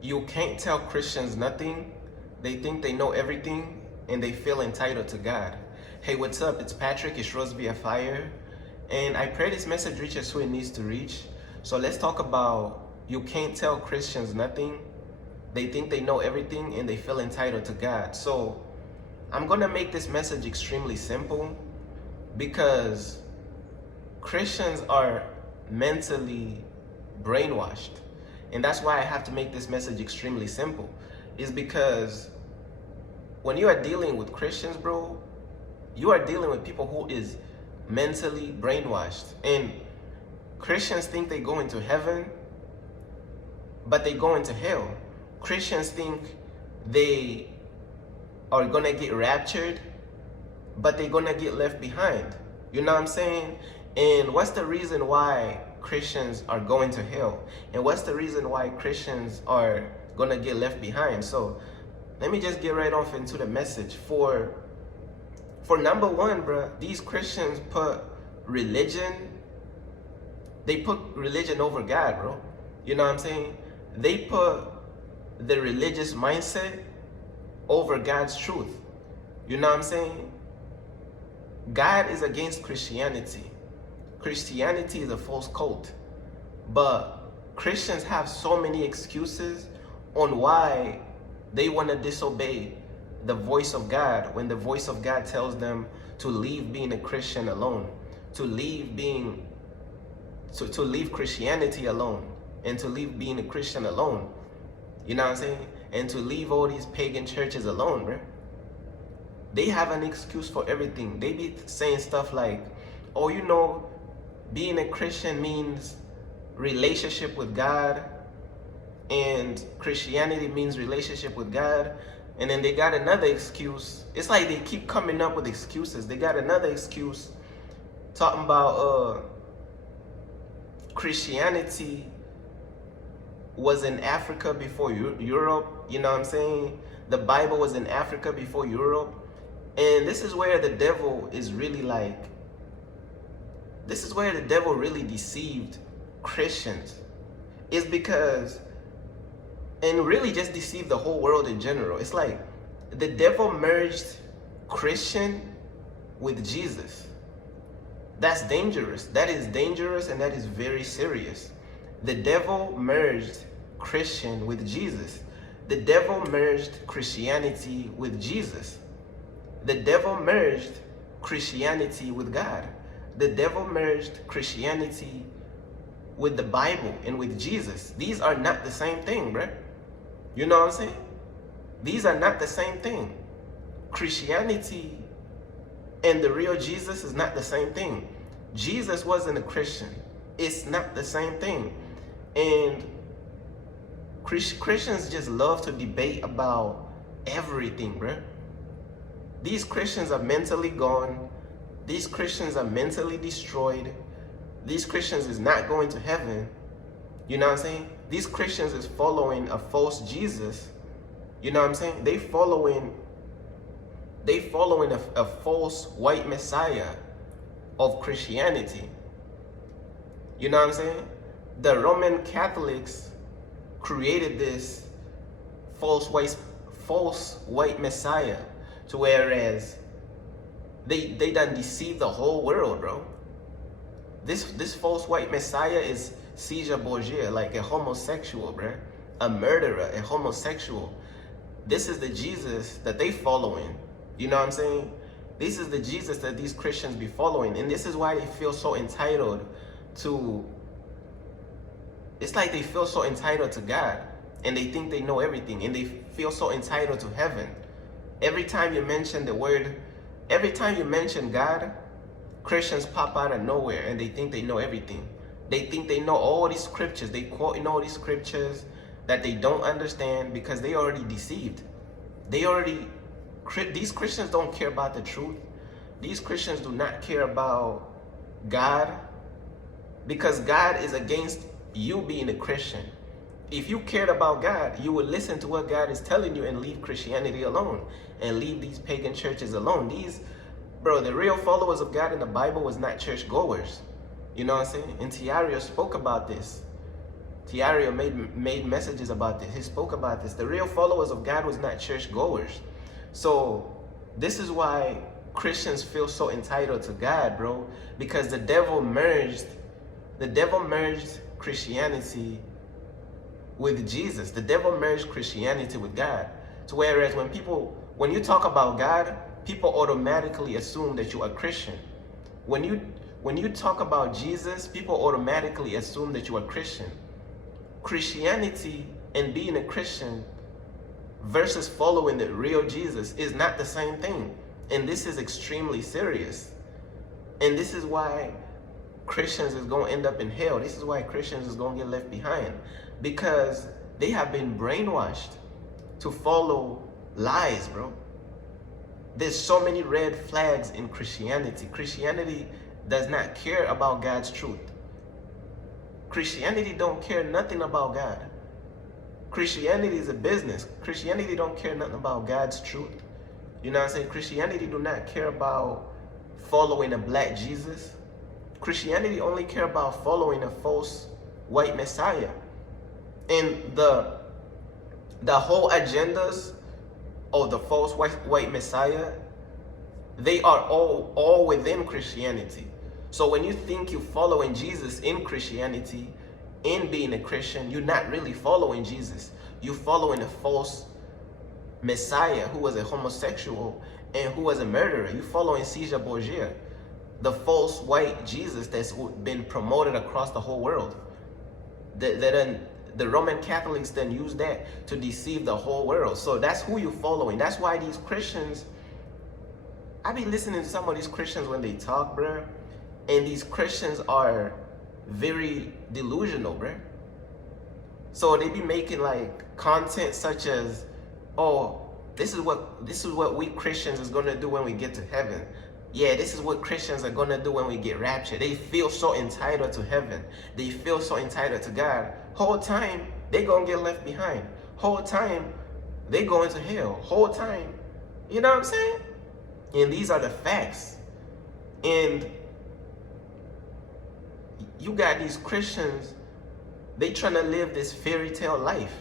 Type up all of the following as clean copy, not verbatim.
You can't tell Christians nothing. They think they know everything and they feel entitled to God. Hey, what's up? It's Patrick. It's Roseby Fire. And I pray this message reaches who it needs to reach. So let's talk about you can't tell Christians nothing. They think they know everything and they feel entitled to God. So I'm going to make this message extremely simple because Christians are mentally brainwashed. And that's why I have to make this message extremely simple, is because when you are dealing with Christians, bro, you are dealing with people who is mentally brainwashed. And Christians think they go into heaven, but they go into hell. Christians think they are gonna get raptured, but they're gonna get left behind. You know what I'm saying? And what's the reason why Christians are going to hell? And what's the reason why Christians are gonna get left behind? So let me just get right off into the message. For number one, bro, these Christians put religion, they put religion over God, bro. You know what I'm saying? They put the religious mindset over God's truth. You know what I'm saying? God is against Christianity. Christianity is a false cult. But Christians have so many excuses on why they want to disobey the voice of God when the voice of God tells them to leave being a Christian alone, to leave being, to leave Christianity alone, and to leave being a Christian alone. You know what I'm saying? And to leave all these pagan churches alone, bro. They have an excuse for everything. They be saying stuff like, oh, you know, being a Christian means relationship with God, and Christianity means relationship with God. And then they got another excuse. It's like they keep coming up with excuses. They got another excuse talking about Christianity was in Africa before Europe. You know what I'm saying? The Bible was in Africa before Europe. And this is where the devil is really like, this is where the devil really deceived Christians. It's because, and really just deceived the whole world in general. It's like the devil merged Christian with Jesus. That's dangerous. That is dangerous, and that is very serious. The devil merged Christian with Jesus. The devil merged Christianity with Jesus. The devil merged Christianity with God. The devil merged Christianity with the Bible and with Jesus. These are not the same thing, bro. You know what I'm saying? These are not the same thing. Christianity and the real Jesus is not the same thing. Jesus wasn't a Christian. It's not the same thing. And Christians just love to debate about everything, bro. These Christians are mentally gone. These Christians are mentally destroyed. These Christians is not going to heaven. You know what I'm saying? These Christians is following a false Jesus. You know what I'm saying? They following a false white messiah of Christianity. You know what I'm saying? The Roman Catholics created this false white messiah, to whereas they done deceive the whole world, bro. This false white messiah is Caesar Borgia, like a homosexual, bro. A murderer, a homosexual. This is the Jesus that they following. You know what I'm saying? This is the Jesus that these Christians be following. And this is why they feel so entitled to, it's like they feel so entitled to God. And they think they know everything. And they feel so entitled to heaven. Every time you mention the word, every time you mention God, Christians pop out of nowhere and they think they know everything. They think they know all these scriptures. They quote in all these scriptures that they don't understand because they already deceived. These Christians don't care about the truth. These Christians do not care about God, because God is against you being a Christian. If you cared about God, you would listen to what God is telling you and leave Christianity alone and leave these pagan churches alone. Bro, the real followers of God in the Bible was not church goers. You know what I'm saying? And Tiario spoke about this. Tiario made messages about this. He spoke about this. The real followers of God was not church goers. So this is why Christians feel so entitled to God, bro, because the devil merged Christianity with Jesus. The devil merged Christianity with God. So whereas when you talk about God, people automatically assume that you are Christian. When you talk about Jesus, people automatically assume that you are Christian. Christianity and being a Christian versus following the real Jesus is not the same thing. And this is extremely serious. And this is why Christians is going to end up in hell. This is why Christians is going to get left behind. Because they have been brainwashed to follow lies, bro. There's so many red flags in Christianity. Christianity does not care about God's truth. Christianity don't care nothing about God. Christianity is a business. Christianity don't care nothing about God's truth. You know what I'm saying? Christianity do not care about following a black Jesus. Christianity only care about following a false white Messiah. And the whole agendas of the false white Messiah, they are all within Christianity. So when you think you're following Jesus in Christianity, in being a Christian, you're not really following Jesus. You're following a false Messiah who was a homosexual and who was a murderer. You're following Caesar Borgia, the false white Jesus that's been promoted across the whole world. The Roman Catholics then use that to deceive the whole world. So that's who you're following. That's why these Christians, I be listening to some of these Christians when they talk, bruh. And these Christians are very delusional, bruh. So they be making like content such as, oh, this is what we Christians is gonna do when we get to heaven. Yeah, this is what Christians are gonna do when we get raptured. They feel so entitled to heaven. They feel so entitled to God. Whole time they gonna get left behind. Whole time they go into hell. Whole time, you know what I'm saying? And these are the facts. And you got these Christians, they trying to live this fairy tale life.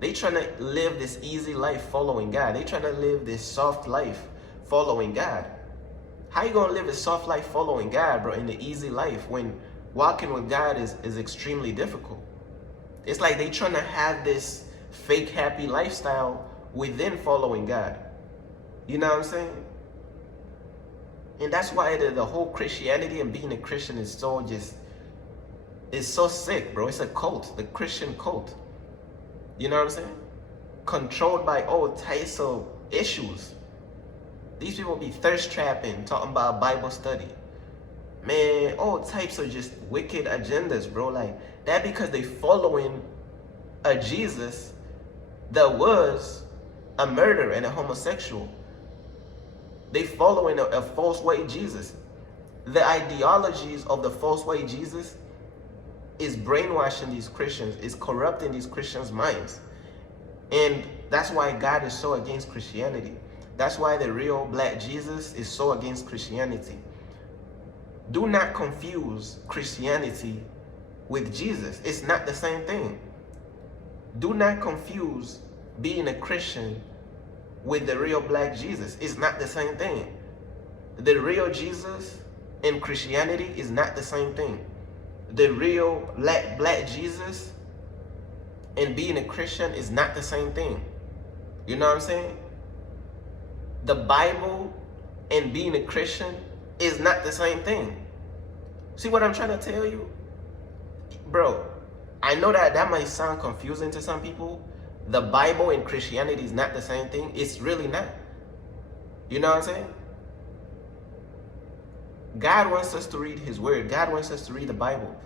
They trying to live this easy life following God. They trying to live this soft life following God. How you gonna live a soft life following God, bro, in the easy life when walking with God is extremely difficult? It's like they trying to have this fake happy lifestyle within following God. You know what I'm saying? And that's why the whole Christianity and being a Christian is so sick, bro. It's a cult, the Christian cult. You know what I'm saying? Controlled by all types of issues. These people be thirst trapping, talking about Bible study. Man, all types of just wicked agendas, bro. Like, that because they following a Jesus that was a murderer and a homosexual. They following a false white Jesus. The ideologies of the false white Jesus is brainwashing these Christians, is corrupting these Christians' minds. And that's why God is so against Christianity. That's why the real black Jesus is so against Christianity. Do not confuse Christianity with Jesus. It's not the same thing. Do not confuse being a Christian with the real black Jesus. It's not the same thing. The real Jesus and Christianity is not the same thing. The real black Jesus and being a Christian is not the same thing. You know what I'm saying? The Bible and being a Christian is not the same thing. See what I'm trying to tell you? Bro, I know that might sound confusing to some people. The Bible and Christianity is not the same thing. It's really not. You know what I'm saying? God wants us to read his word. God wants us to read the Bible.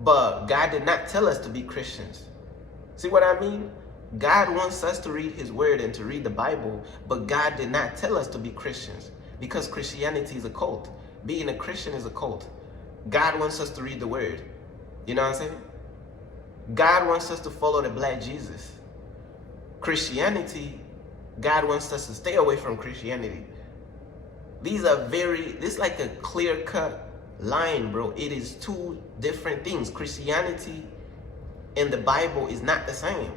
But God did not tell us to be Christians. See what I mean? God wants us to read his word and to read the Bible, but God did not tell us to be Christians because Christianity is a cult. Being a Christian is a cult. God wants us to read the word. You know what I'm saying? God wants us to follow the black Jesus. Christianity, God wants us to stay away from Christianity. This is like a clear-cut line, bro. It is two different things. Christianity and the Bible is not the same.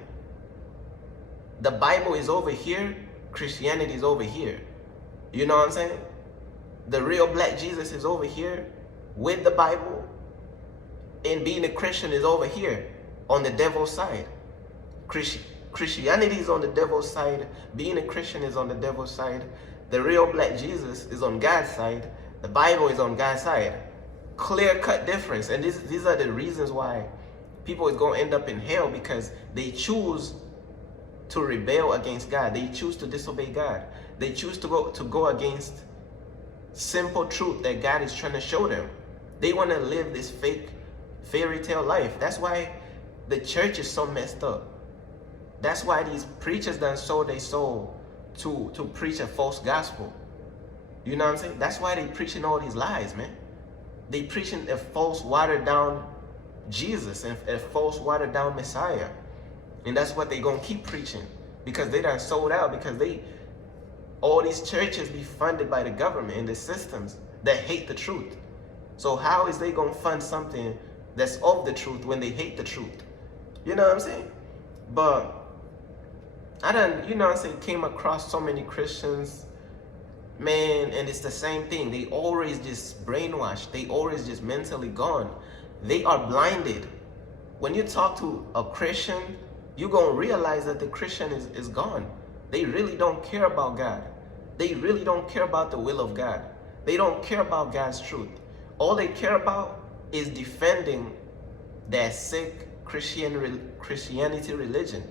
The Bible is over here, Christianity is over here. You know what I'm saying? The real black Jesus is over here with the Bible, and being a Christian is over here on the devil's side. Christianity is on the devil's side. Being a Christian is on the devil's side. The real black Jesus is on God's side. The Bible is on God's side. Clear-cut difference. And these are the reasons why people is going to end up in hell, because they choose to rebel against God. They choose to disobey God. They choose to go against simple truth that God is trying to show them. They want to live this fake fairy tale life. That's why the church is so messed up. That's why these preachers done sold their soul to preach a false gospel. You know what I'm saying? That's why they preaching all these lies, man. They preaching a false, watered down Jesus and a false, watered down Messiah. And that's what they gonna keep preaching, because they done sold out, because all these churches be funded by the government and the systems that hate the truth. So how is they gonna fund something that's of the truth when they hate the truth? You know what I'm saying? But I done, you know what I'm saying, came across so many Christians, man, and it's the same thing. They always just brainwashed. They always just mentally gone. They are blinded. When you talk to a Christian, you're going to realize that the Christian is gone. They really don't care about God. They really don't care about the will of God. They don't care about God's truth. All they care about is defending that sick Christianity religion.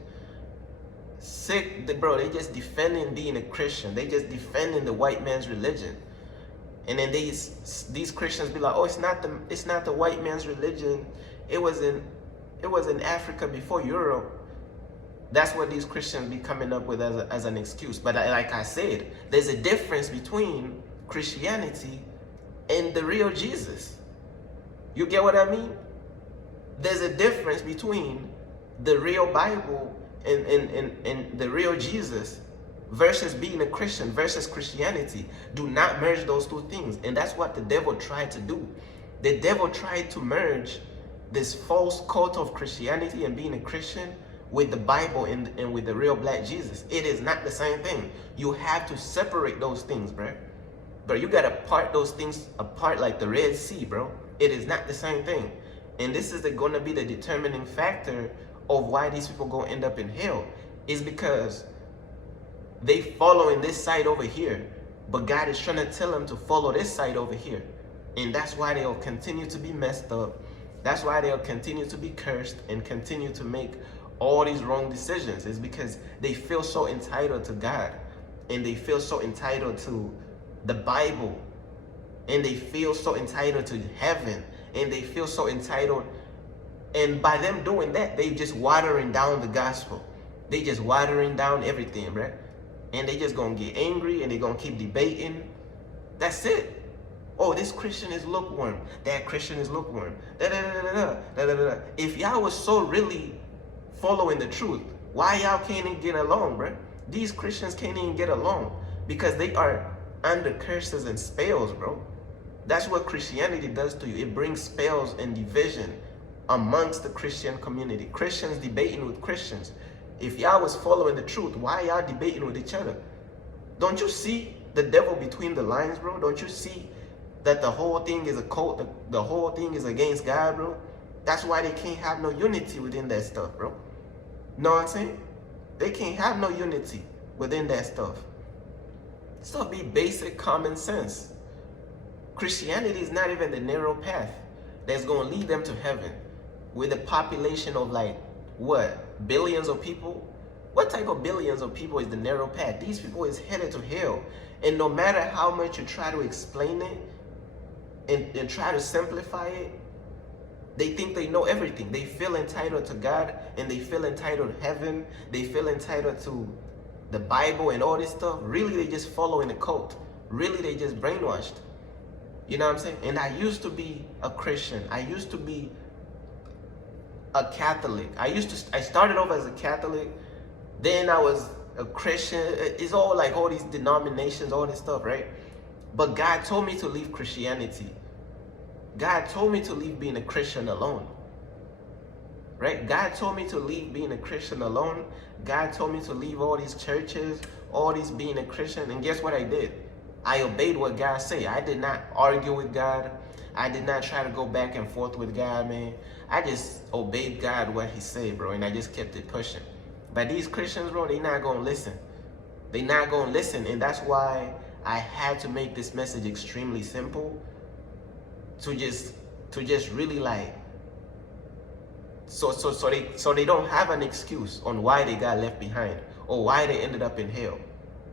Sick, bro, they just defending being a Christian. They just defending the white man's religion. And then these Christians be like, oh, it's not the white man's religion. It was in Africa before Europe. That's what these Christians be coming up with as an excuse. But like I said, there's a difference between Christianity and the real Jesus. You get what I mean? There's a difference between the real Bible and the real Jesus versus being a Christian versus Christianity. Do not merge those two things. And that's what the devil tried to do. The devil tried to merge this false cult of Christianity and being a Christian with the Bible and with the real black Jesus. It is not the same thing. You have to separate those things, bro. But you gotta part those things apart like the Red Sea, bro. It is not the same thing. And this is gonna be the determining factor of why these people gonna end up in hell, is because they following this side over here, but God is trying to tell them to follow this side over here. And that's why they'll continue to be messed up. That's why they'll continue to be cursed and continue to make all these wrong decisions. Is because they feel so entitled to God, and they feel so entitled to the Bible, and they feel so entitled to heaven, and they feel so entitled. And by them doing that, they just watering down the gospel. They just watering down everything, right? And they just gonna get angry, and they gonna keep debating. That's it. Oh, this Christian is lukewarm. That Christian is lukewarm. If y'all was so really following the truth, why y'all can't even get along, bro? These Christians can't even get along because they are under curses and spells, bro. That's what Christianity does to you. It brings spells and division amongst the Christian community. Christians debating with Christians. If y'all was following the truth, why y'all debating with each other? Don't you see the devil between the lines, bro? Don't you see that the whole thing is a cult? The whole thing is against God, bro? That's why they can't have no unity within that stuff, bro. Know what I'm saying? They can't have no unity within that stuff. Stuff be basic common sense. Christianity is not even the narrow path that's going to lead them to heaven with a population of like, what, billions of people? What type of billions of people is the narrow path? These people is headed to hell. And no matter how much you try to explain it and try to simplify it, they think they know everything. They feel entitled to God, and they feel entitled to heaven. They feel entitled to the Bible and all this stuff. Really, they just following a cult. Really, they just brainwashed. You know what I'm saying? And I used to be a Christian. I used to be a Catholic. I started off as a Catholic. Then I was a Christian. It's all like all these denominations, all this stuff, right? But God told me to leave Christianity. God told me to leave being a Christian alone. right? God told me to leave being a Christian alone. God told me to leave all these churches, all these being a Christian. And guess what I did? I obeyed what God said. I did not argue with God. I did not try to go back and forth with God, man. I just obeyed God what he said, bro, and I just kept it pushing. But these Christians, bro, they not going to listen. They not going to listen, and that's why I had to make this message extremely simple to just really like so they don't have an excuse on why they got left behind or why they ended up in hell.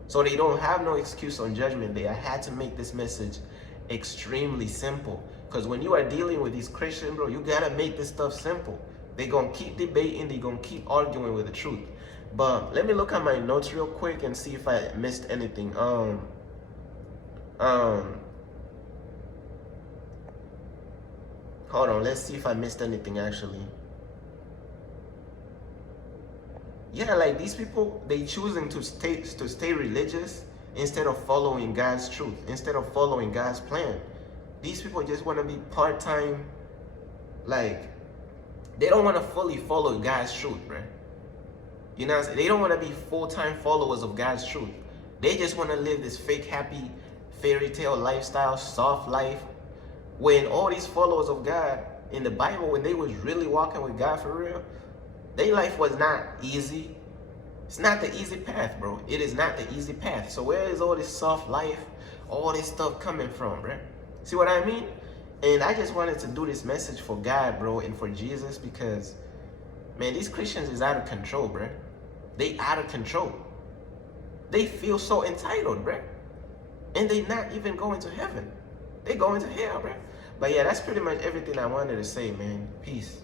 So they don't have no excuse on Judgment Day. I had to make this message extremely simple, because when you are dealing with these Christians, bro, you gotta make this stuff simple. They're gonna keep debating, they're gonna keep arguing with the truth. But let me look at my notes real quick and see if I missed anything. Hold on, let's see if I missed anything actually. Yeah, like these people, they choosing to stay religious instead of following God's truth, instead of following God's plan. These people just want to be part-time, like, they don't want to fully follow God's truth, bro. You know what I'm saying? They don't want to be full-time followers of God's truth. They just want to live this fake, happy, fairy tale lifestyle, soft life, when all these followers of God in the Bible, when they was really walking with God for real, their life was not easy. It's not the easy path, bro. It is not the easy path. So where is all this soft life, all this stuff coming from, bro? See what I mean? And I just wanted to do this message for God, bro, and for Jesus, because, man, these Christians is out of control, bro. They out of control. They feel so entitled, bro. And they not even going to heaven. They going to hell, bro. But yeah, that's pretty much everything I wanted to say, man. Peace.